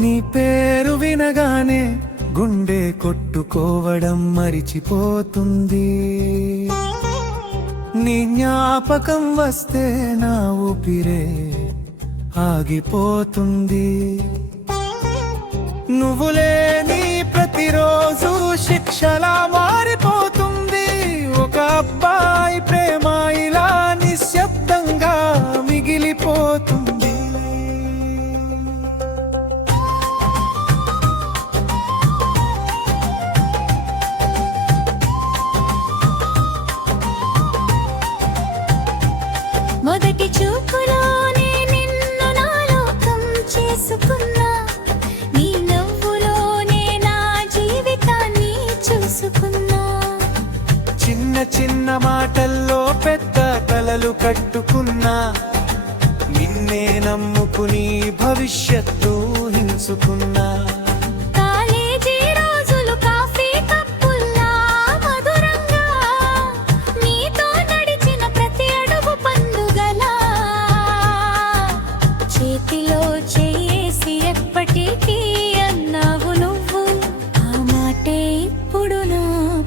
నీ పేరు వినగానే గుండె కొట్టుకోవడం మరిచిపోతుంది. నీ జ్ఞాపకం వస్తే నా ఊపిరే ఆగిపోతుంది. నువ్వు లేని ప్రతిరోజు శిక్షలా మారిపోతుంది. ఒక అబ్బాయి ప్రేమ ఇలా నిశ్శబ్దంగా మిగిలిపోతుంది. మొదటి చూపులోనే నిన్ను నా లోకం చేసుకున్నా. నీ నవ్వులోనే నా జీవితాన్ని చూసుకున్నా. చిన్న చిన్న మాటల్లో పెద్ద కలలు కట్టుకున్నా. నిన్నే నమ్ముకుని భవిష్యత్తు హింసుకున్నా. కాలేజీ రోజులు కాఫీ కప్పుల్లా మధురంగా, నీతో నడిచిన ప్రతి అడుగు పండుగలా. చేతిలో చేసి ఎప్పటికీ అన్నావు నువ్వు. ఆ మాటే ఇప్పుడు నా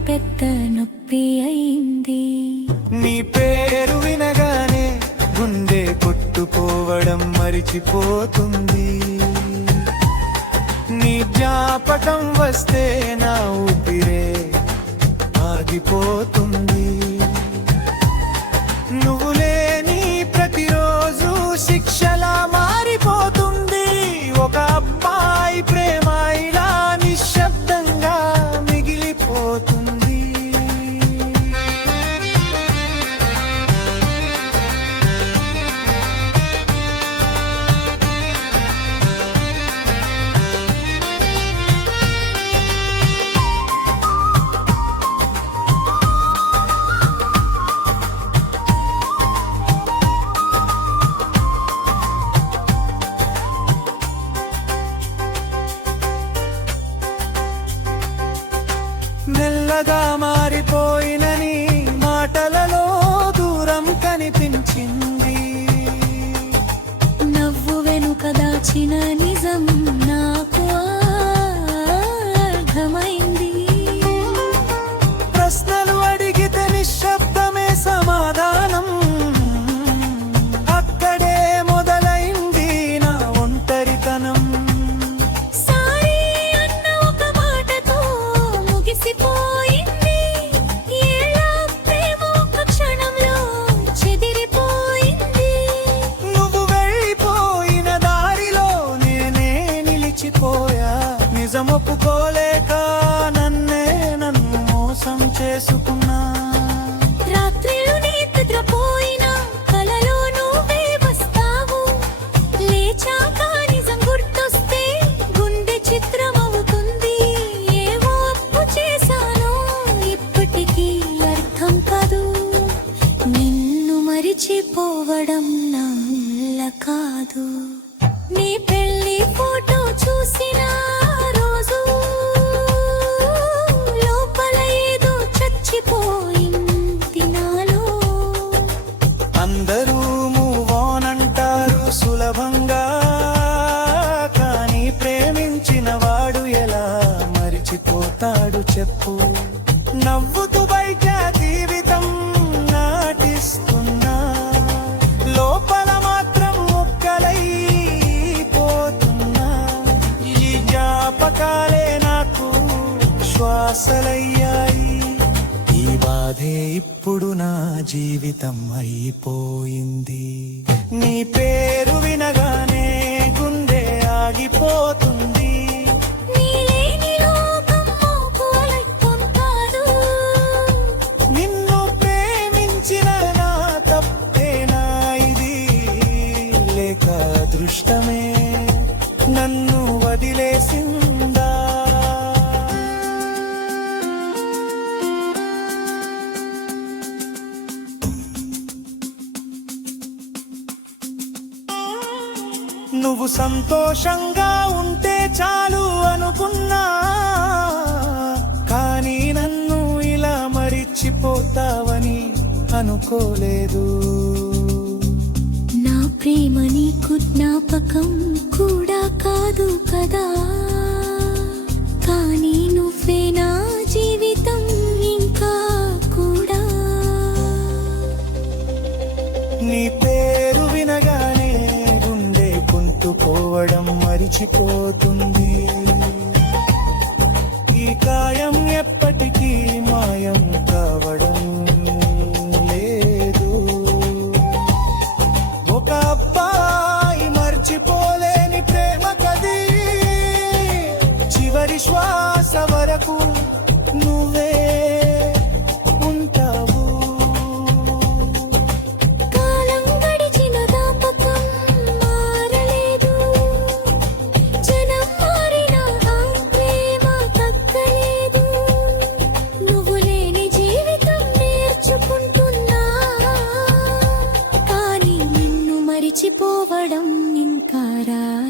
పెద్ద నొప్పి అయింది. నీ పేరు వినగానే గుండె కొట్టుకోవడం మరిచిపోతుంది. నీ జ్ఞాపకం వస్తే నా ఊపిరే ఆగిపోతుంది. నువ్వు లేని ప్రతిరోజు శిక్షలా మారిపోతుంది. ఒక అబ్బాయి ప్రేమ ఇలా నిశ్శబ్దంగా మిగిలిపోతుంది. మెల్లగా మారిపోయిన నీ మాటలలో దూరం కనిపించింది. నవ్వు వెనుక దాచిన నిజం నాకు అర్థమైంది. ప్రశ్నలు అడిగితే నిశ్శబ్దమే సమాధానం. అక్కడే మొదలైంది నా ఒంటరితనం. సారీ అన్న ఒక మాటతో ముగిసిపోయింది. ఏళ్ళ ప్రేమ ఒక క్షణంలో చెదిరిపోయింది. నువ్వు వెళ్ళిపోయిన దారిలో నేనే నిలిచిపోయా. నిజం ఒప్పుకోలేక నన్ను మోసం చేసుకున్నా. రాత్రిలో నీ నిద్రపోయినా కలలో నువ్వే వస్తావు. లేచాక నిజం గుర్తొస్తే గుండె చిత్రమవుతుంది. ఏవో అప్పు చేశానో ఇప్పటికీ అర్థం కాదు. నిన్ను మరిచిపోవడం నా వల్ల కాదు. నీ పెళ్లి ఫోటో చూసిన రోజు లోపల ఏదో చచ్చిపోయింది నాలో. అందరూ మూవ్ ఆన్ అంటారు సులభంగా. కానీ ప్రేమించిన వాడు ఎలా మరిచిపోతాడు చెప్పు. నవ్వుతూ బయట జీవితం నాటిస్తున్నా. లోపల మాత్రం ముక్కలైపోతున్నా. ఈ జ్ఞాపకాలే నాకు శ్వాసలయ్యాయి. ఈ బాధే ఇప్పుడు నా జీవితం అయిపోయింది. నీ పేరు వినగానే గుండె ఆగిపోతుంది. నీ లేని లోకం మోకులైతం కాదు. నిన్ను ప్రేమించిన నా తప్పేనా ఇది? లేక అదృష్టమే నన్ను వదిలేసిందా? నువ్వు సంతోషంగా ఉంటే చాలు అనుకున్నా. కానీ నన్ను ఇలా మరిచిపోతావని అనుకోలేదు. నా ప్రేమ నీకు జ్ఞాపకం కూడా కాదు కదా, కానీ నువ్వే నా జీవితం ఇంకా కూడా. నీ పేరు వినగానే గుండె కుంటుకోవడం మరిచిపోతుంది. ఈ కాయం ఎప్పటికీ మాయం కావడం లేదు. ఒక అబ్బాయి మర్చిపోలేని ప్రేమ కది, చివరి శ్వాస వరకు నువ్వే ఉంటావు. కాలం గడిచిన జ్ఞాపకం మారలేదు, జనం మారినా ఆ ప్రేమ తగ్గలేదు. నువ్వు లేని జీవితం నేర్చుకుంటున్నా, కానీ నిన్ను మరిచిపోవడం ఇంకా రాలేదు.